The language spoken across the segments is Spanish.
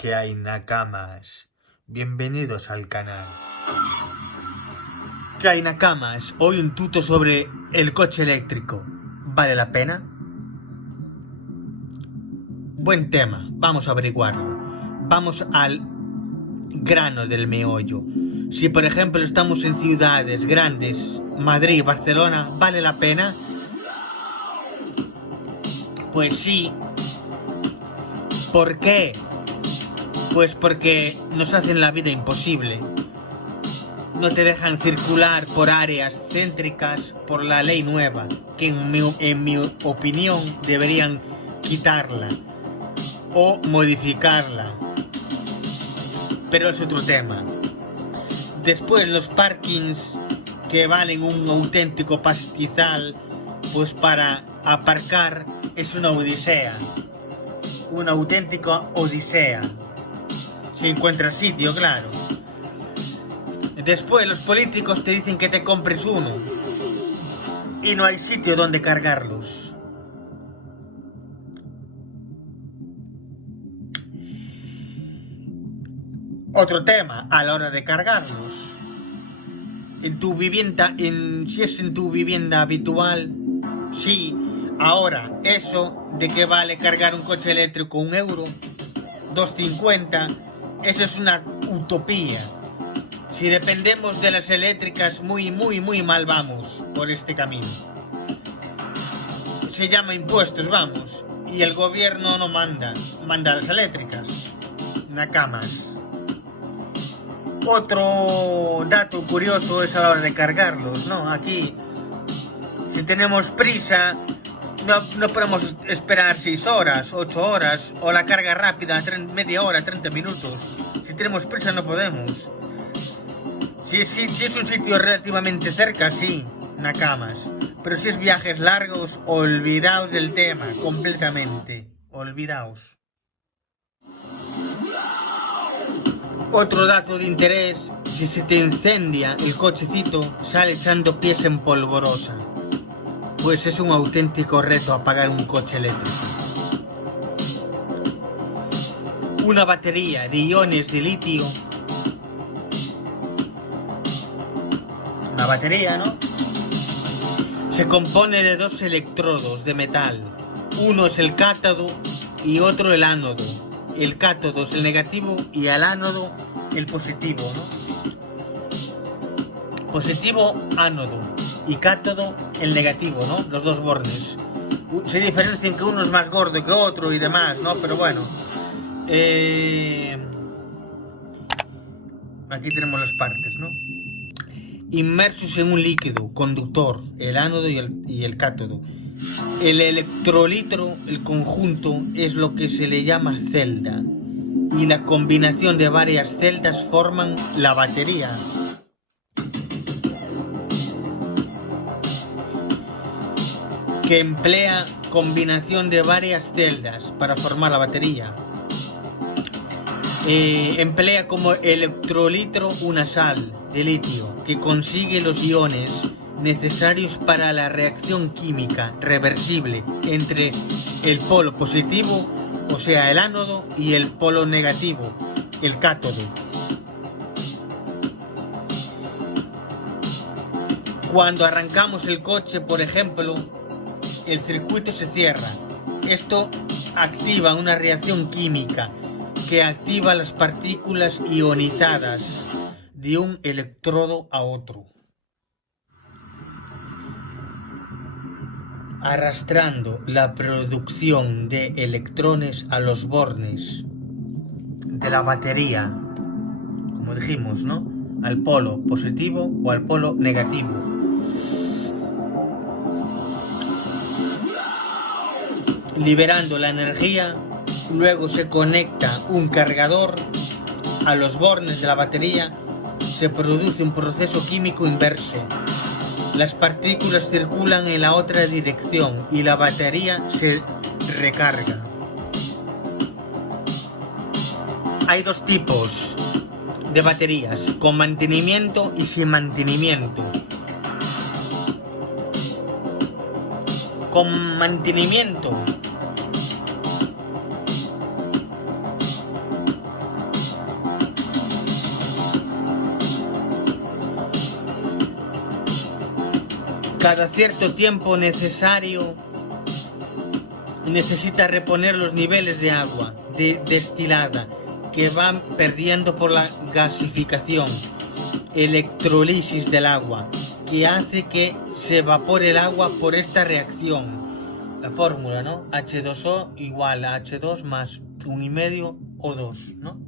¿Qué hay, Nakamas? Bienvenidos al canal. ¿Qué hay, Nakamas? Hoy un tuto sobre el coche eléctrico. ¿Vale la pena? Buen tema, vamos a averiguarlo. Vamos al grano del meollo. Si por ejemplo estamos en ciudades grandes, Madrid, Barcelona, ¿vale la pena? Pues sí. ¿Por qué? Pues porque nos hacen la vida imposible. No te dejan circular por áreas céntricas por la ley nueva, que en mi opinión deberían quitarla o modificarla. Pero es otro tema. Después los parkings que valen un auténtico pastizal, pues para aparcar es una odisea. Una auténtica odisea. Si encuentras sitio, claro. Después los políticos te dicen que te compres uno y no hay sitio donde cargarlos. Otro tema a la hora de cargarlos. En tu vivienda, si es en tu vivienda habitual, sí. Ahora, eso de que vale cargar un coche eléctrico 1 euro, 2,50, eso es una utopía. Si dependemos de las eléctricas, muy mal vamos por este camino. Se llama impuestos, vamos. Y el gobierno no manda las eléctricas. Nakamas. Otro dato curioso es a la hora de cargarlos, ¿no? Aquí, si tenemos prisa, no podemos esperar 6 horas, 8 horas, o la carga rápida, media hora, 30 minutos. Si tenemos prisa no podemos. Si es un sitio relativamente cerca, sí, Nakamas. Pero si es viajes largos, olvidaos del tema, completamente. Olvidaos. Otro dato de interés, si se te incendia el cochecito, sale echando pies en polvorosa. Pues es un auténtico reto apagar un coche eléctrico. Una batería de iones de litio. Una batería, ¿no? Se compone de 2 electrodos de metal. Uno es el cátodo y otro el ánodo. El cátodo es el negativo y el ánodo el positivo, ¿no? Positivo, ánodo, y cátodo el negativo, ¿no? Los dos bordes. Se diferencian que uno es más gordo que otro y demás, ¿no? Pero bueno. Aquí tenemos las partes, ¿no? Inmersos en un líquido conductor, el ánodo y el cátodo. El electrolitro, el conjunto, es lo que se le llama celda, y la combinación de varias celdas forman la batería. Que emplea combinación de varias celdas para formar la batería. Emplea como electrolitro una sal de litio que consigue los iones necesarios para la reacción química reversible entre el polo positivo, o sea el ánodo, y el polo negativo, el cátodo. Cuando arrancamos el coche, por ejemplo, el circuito se cierra. Esto activa una reacción química que activa las partículas ionizadas de un electrodo a otro, arrastrando la producción de electrones a los bornes de la batería, como dijimos, ¿no? Al polo positivo o al polo negativo. Liberando la energía, luego se conecta un cargador a los bornes de la batería, se produce un proceso químico inverso. Las partículas circulan en la otra dirección y la batería se recarga. Hay 2 tipos de baterías, con mantenimiento y sin mantenimiento. Con mantenimiento cada cierto tiempo necesita reponer los niveles de agua destilada que van perdiendo por la gasificación, electrolisis del agua, que hace que se evapore el agua por esta reacción. La fórmula, ¿no? H2O igual a H2 más 1,5 O2, ¿no?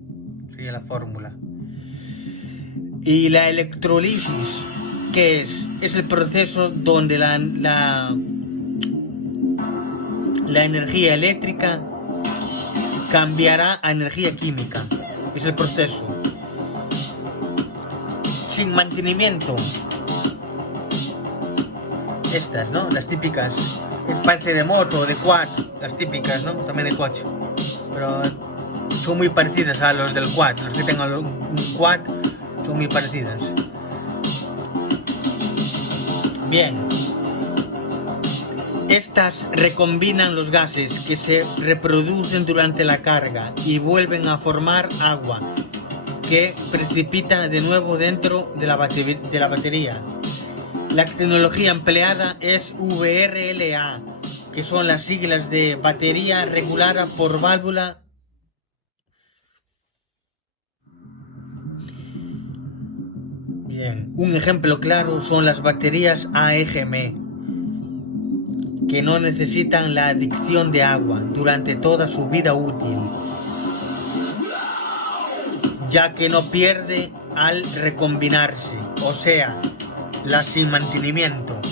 Sería la fórmula. Y la electrolisis, ¿qué es? Es el proceso donde la energía eléctrica cambiará a energía química. Es el proceso. Sin mantenimiento. Estas, ¿no? Las típicas. Parece de moto, de quad. Las típicas, ¿no? También de coche. Pero son muy parecidas a los del quad. Los que tengan un quad son muy parecidas. Bien. Estas recombinan los gases que se reproducen durante la carga y vuelven a formar agua que precipita de nuevo dentro de la batería. La tecnología empleada es VRLA, que son las siglas de batería regulada por válvula. Bien, un ejemplo claro son las baterías AEGM, que no necesitan la adicción de agua durante toda su vida útil, ya que no pierde al recombinarse, o sea, la sin mantenimiento.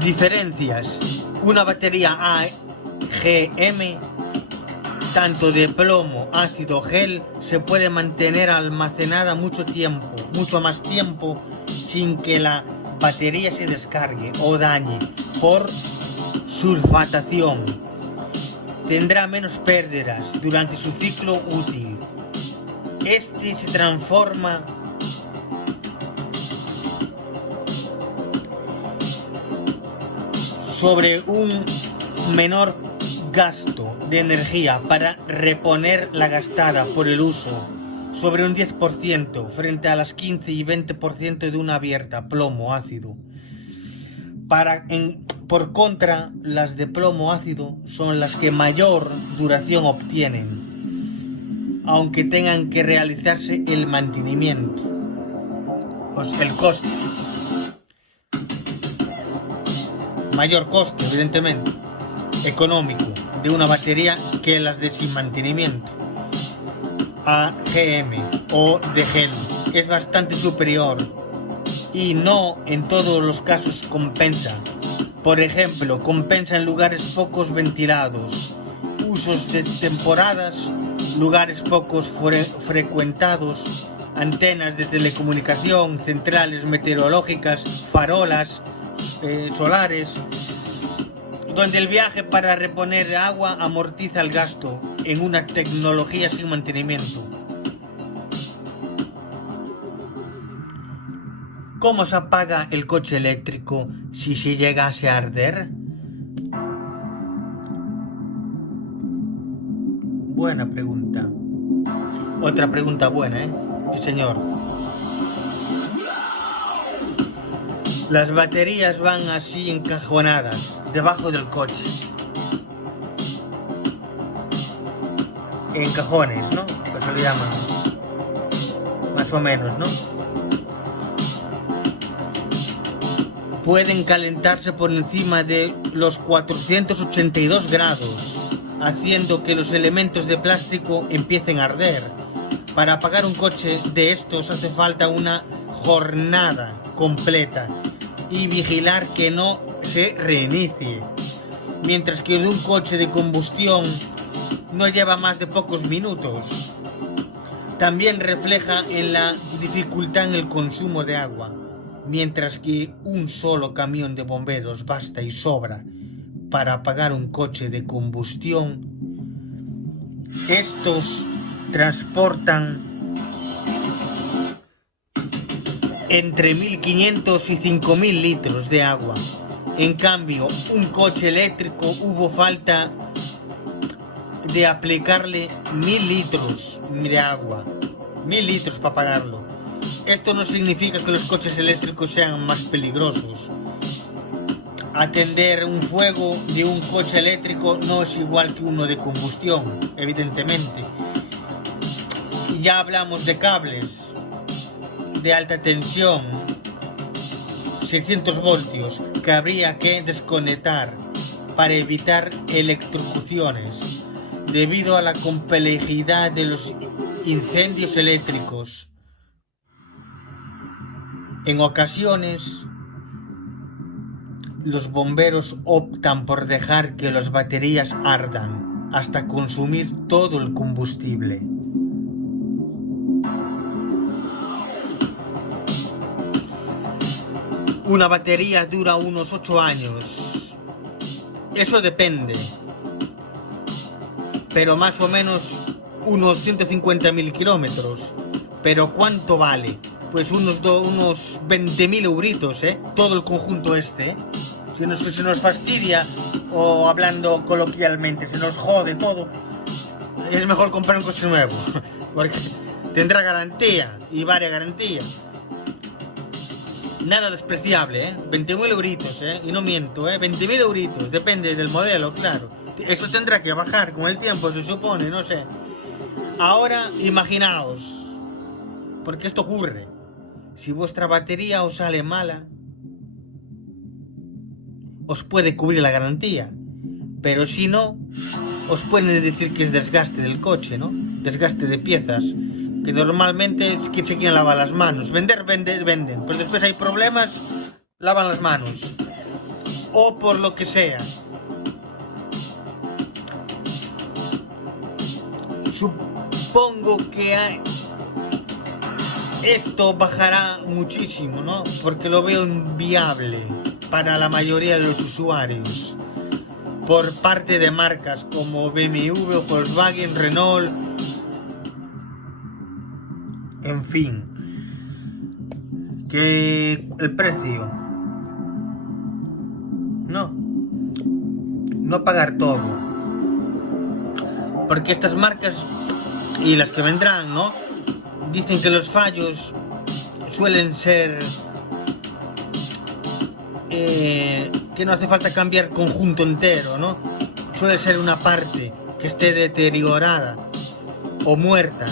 Diferencias. Una batería AGM, tanto de plomo, ácido, gel, se puede mantener almacenada mucho más tiempo, sin que la batería se descargue o dañe por sulfatación. Tendrá menos pérdidas durante su ciclo útil. Este se transforma sobre un menor gasto de energía para reponer la gastada por el uso, sobre un 10% frente a las 15 y 20% de una abierta, plomo ácido. Por contra, las de plomo ácido son las que mayor duración obtienen, aunque tengan que realizarse el mantenimiento, el coste. Mayor coste, evidentemente, económico de una batería que las de sin mantenimiento. AGM o de gel es bastante superior y no en todos los casos compensa. Por ejemplo, compensa en lugares pocos ventilados, usos de temporadas, lugares pocos frecuentados, antenas de telecomunicación, centrales meteorológicas, farolas solares, donde el viaje para reponer agua amortiza el gasto en una tecnología sin mantenimiento. ¿Cómo se apaga el coche eléctrico si se llegase a arder? Buena pregunta. Otra pregunta buena, ¿eh? Sí, señor. Las baterías van así encajonadas debajo del coche. En cajones, ¿no? Que se lo llaman. Más o menos, ¿no? Pueden calentarse por encima de los 482 grados, haciendo que los elementos de plástico empiecen a arder. Para apagar un coche de estos hace falta una jornada completa y vigilar que no se reinicie, mientras que de un coche de combustión no lleva más de pocos minutos. También refleja en la dificultad en el consumo de agua, mientras que un solo camión de bomberos basta y sobra para apagar un coche de combustión. Estos transportan entre 1.500 y 5.000 litros de agua. En cambio, un coche eléctrico hubo falta de aplicarle 1.000 litros de agua. 1.000 litros para apagarlo. Esto no significa que los coches eléctricos sean más peligrosos. Atender un fuego de un coche eléctrico no es igual que uno de combustión, evidentemente. Y ya hablamos de cables de alta tensión, 600 voltios, que habría que desconectar para evitar electrocuciones, debido a la complejidad de los incendios eléctricos. En ocasiones, los bomberos optan por dejar que las baterías ardan hasta consumir todo el combustible. Una batería dura unos 8 años. Eso depende. Pero más o menos unos 150.000 kilómetros. ¿Pero cuánto vale? Pues unos 20.000 euritos, todo el conjunto este. Si nos fastidia, o hablando coloquialmente, se nos jode todo, es mejor comprar un coche nuevo, porque tendrá garantía, y varias garantías. Nada despreciable, 20.000 euritos, y no miento, 20.000 euritos, depende del modelo, claro. Eso tendrá que bajar con el tiempo, se supone, no sé. Ahora, imaginaos, porque esto ocurre, si vuestra batería os sale mala, os puede cubrir la garantía, pero si no, os pueden decir que es desgaste del coche, ¿no? Desgaste de piezas, que normalmente es que se quieren lavar las manos. Venden, pero después hay problemas, lavan las manos. O por lo que sea. Supongo que esto bajará muchísimo, ¿no? Porque lo veo inviable para la mayoría de los usuarios, por parte de marcas como BMW, Volkswagen, Renault, en fin, que el precio, no pagar todo, porque estas marcas y las que vendrán, ¿no? Dicen que los fallos suelen ser que no hace falta cambiar conjunto entero, ¿no? Suele ser una parte que esté deteriorada o muerta,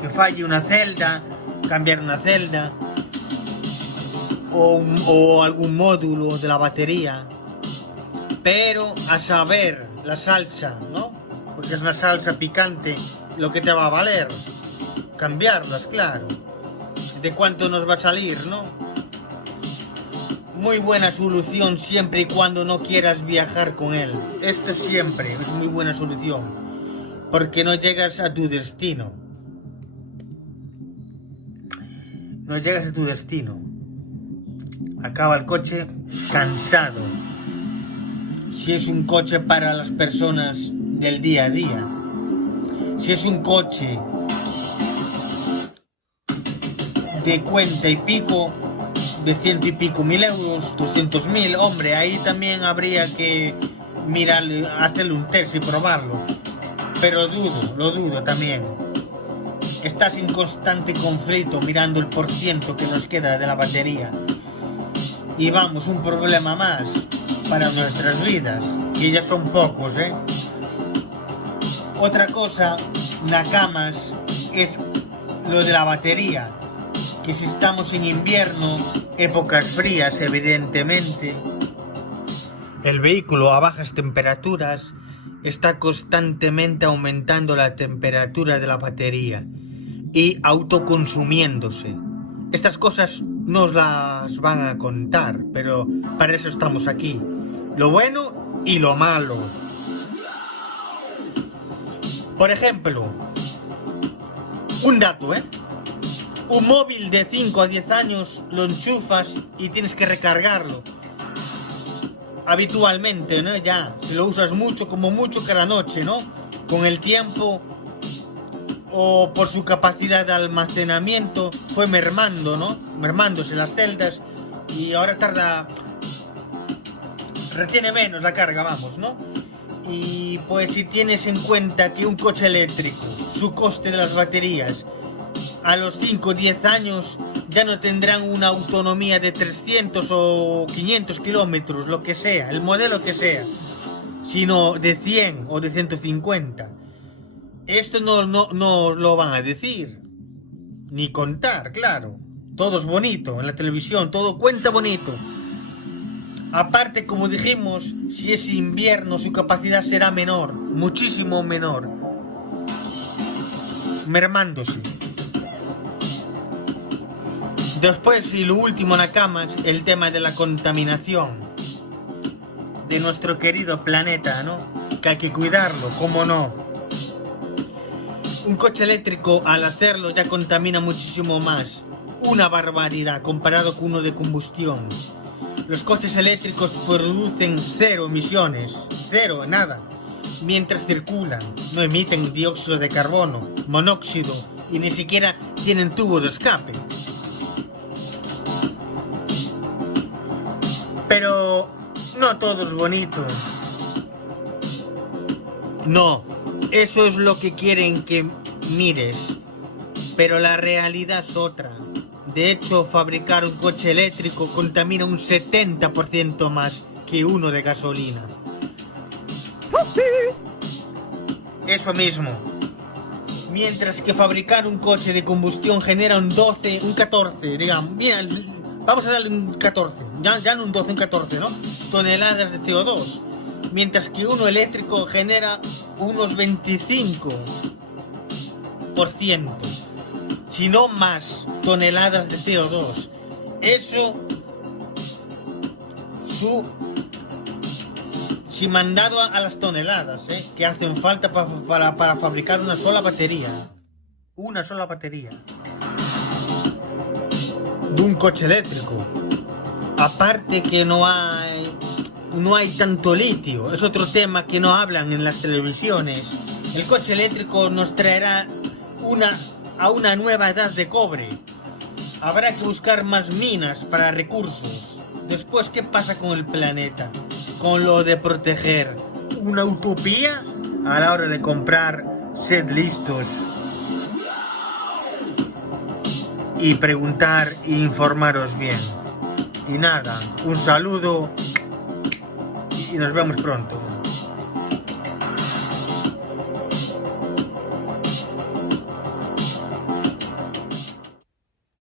que falle una celda, cambiar una celda o algún módulo de la batería. Pero a saber la salsa, ¿no? Porque es una salsa picante, lo que te va a valer cambiarlas, claro. De cuánto nos va a salir, ¿no? Muy buena solución siempre y cuando no quieras viajar con él. Esto siempre es muy buena solución, porque no llegas a tu destino. No llegas a tu destino. Acaba el coche cansado. Si es un coche para las personas del día a día. Si es un coche de cuenta y pico, de 100 y pico mil euros, 200.000, hombre, ahí también habría que mirar, hacerle un test y probarlo. Pero lo dudo también. Estás en constante conflicto mirando el porciento que nos queda de la batería. Y vamos, un problema más para nuestras vidas, y ya son pocos, Otra cosa, Nakamas, es lo de la batería, que si estamos en invierno, épocas frías evidentemente, el vehículo a bajas temperaturas está constantemente aumentando la temperatura de la batería y autoconsumiéndose. Estas cosas no os las van a contar, pero para eso estamos aquí. Lo bueno y lo malo. Por ejemplo, un dato, un móvil de 5 a 10 años lo enchufas y tienes que recargarlo habitualmente, ¿no? Ya, si lo usas mucho, como mucho cada noche, ¿no? Con el tiempo, o por su capacidad de almacenamiento, fue mermando, ¿no? Mermándose las celdas, y ahora retiene menos la carga, vamos, ¿no? Y pues si tienes en cuenta que un coche eléctrico su coste de las baterías. A los 5 o 10 años ya no tendrán una autonomía de 300 o 500 kilómetros, lo que sea, el modelo que sea, sino de 100 o de 150. Esto no lo van a decir, ni contar, claro. Todo es bonito en la televisión, todo cuenta bonito. Aparte, como dijimos, si es invierno su capacidad será menor, muchísimo menor, mermándose. Después, y lo último en la cama, el tema de la contaminación de nuestro querido planeta, ¿no? Que hay que cuidarlo, ¿cómo no? Un coche eléctrico, al hacerlo, ya contamina muchísimo más. Una barbaridad comparado con uno de combustión. Los coches eléctricos producen 0 emisiones, 0, nada, mientras circulan. No emiten dióxido de carbono, monóxido y ni siquiera tienen tubo de escape. Pero no todo es bonito. No, eso es lo que quieren que mires, pero la realidad es otra. De hecho, fabricar un coche eléctrico contamina un 70% más que uno de gasolina. Eso mismo. Mientras que fabricar un coche de combustión genera un 12, un 14, digamos, mira, vamos a darle un 14, ya no un 12, un 14, ¿no? Toneladas de CO2. Mientras que uno eléctrico genera unos 25%, si no más, toneladas de CO2. Eso, si mandado a las toneladas, que hacen falta para fabricar una sola batería. Una sola batería. De un coche eléctrico. Aparte que no hay tanto litio. Es otro tema que no hablan en las televisiones. El coche eléctrico nos traerá a una nueva edad de cobre. Habrá que buscar más minas para recursos. Después, ¿qué pasa con el planeta? Con lo de proteger. ¿Una utopía? A la hora de comprar, sed listos. Y preguntar e informaros bien. Y nada, un saludo y nos vemos pronto.